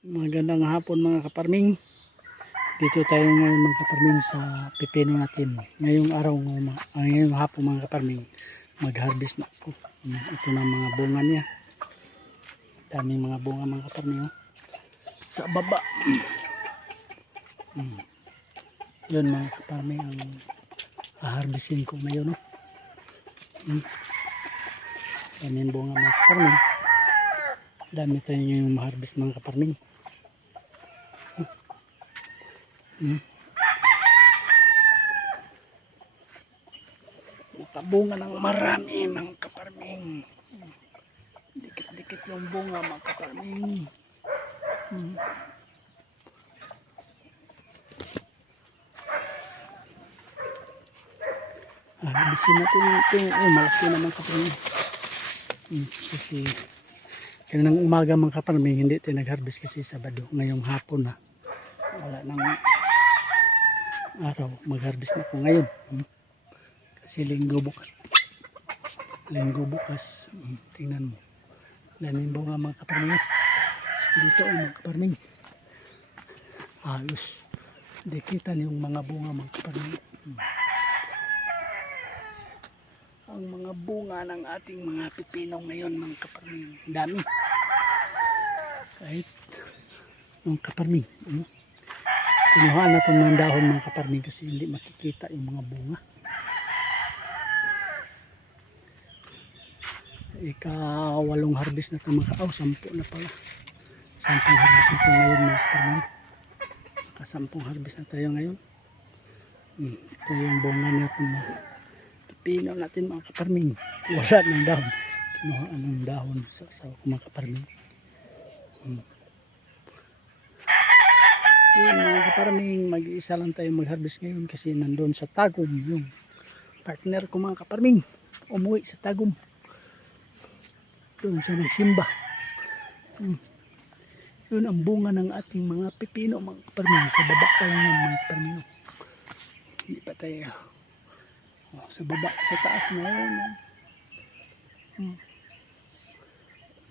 Magandang hapon mga kaparming. Dito tayo ngayon mga kaparming sa pipino natin. Ngayong araw, ngayong hapon mga kaparming, mag-harvest na ako. Ito na mga bunga niya. Daming mga bunga mga kaparming. Sa baba. Yun mga kaparming ang harvestin ko ngayon. Daming bunga mga kaparming. Dami tayo ngayong ma-harvest mga kaparming. Makabunga ng marami mga kaparming. Dikit-dikit yung bunga mga kaparming. Harvestin natin ito. Malaki naman kaparming. Kasi kanang umaga mga kaparming hindi tayo nag-harvest kasi Sabado. Ngayong hapon na wala nang araw, mag-harvest na ako ngayon kasi linggo bukas. Tingnan mo, daming bunga mga kaparming dito mga kaparming. Halos dikitan yung mga bunga mga kaparming. Ang mga bunga ng ating mga pipino ngayon mga kaparming, dami kahit mga kaparming. Kinuhaan na ito ng dahon mga kaparming kasi hindi makikita yung mga bunga. Ika-8 harvest na ito mga kaparming. 10 na pala. 10 harvest na ito ngayon mga kaparming. Naka-10 harvest na tayo ngayon. Ito yung bunga natin mga pipino natin mga kaparming. Wala ng dahon. Kinuhaan ng dahon sa mga kaparming. Yun mga kaparming, mag-iisa lang tayo mag-harvest ngayon kasi nandun sa Tagum yung partner ko mga kaparming. Umuwi sa Tagum. Doon sa nagsimba. Yun ang bunga ng ating mga pipino mga kaparming. Sa baba pa lang yan mga kaparming. Hindi pa tayo. Sa baba, sa taas ngayon.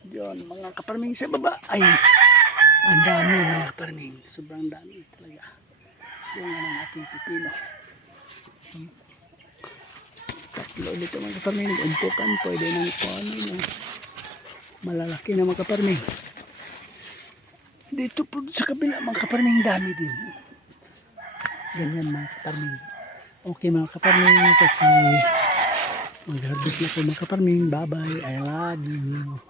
Diyan mga kaparming sa baba. Ay, ang dami mga kaparming. Sobrang dami talaga. Bunga ng ating pipino. Tatlo dito mga kaparming. Umpukan. Pwede nang paano. Malalaki na mga kaparming. Dito po sa kabila mga kaparming dami din. Ganyan mga kaparming. Okay mga kaparming kasi mag-harvest na po mga kaparming. Bye bye. I love you.